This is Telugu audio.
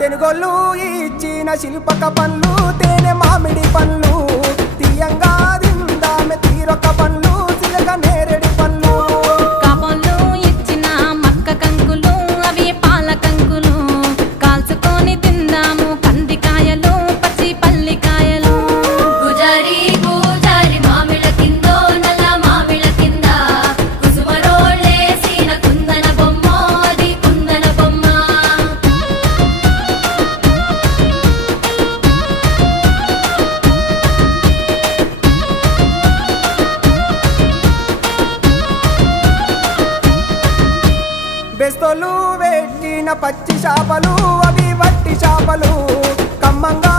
తెనుగొల్లు ఇచ్చిన శిల్పక పండ్లు తేనె మామిడి పండ్లు తీయంగా దిందామె తీరొక పండ్లు సిలక నేరేడి పండ్లు కాబోళ్ళు ఇచ్చిన మక్క కంకులు అవి పాల కంకులు కాల్చుకొని తిందాము కందికాయలు పచ్చి పల్లికాయలు గుజారి గుజారి మామిళ్ళ కిందో నల్ల మామిళ్ళ కింద కుసుమరోళ్ళేసిన కుందన బొమ్మ అది కుందన బొమ్మ బెస్తోలు పెట్టిన పచ్చి చేపలు అవి వట్టి చేపలు కమ్మంగా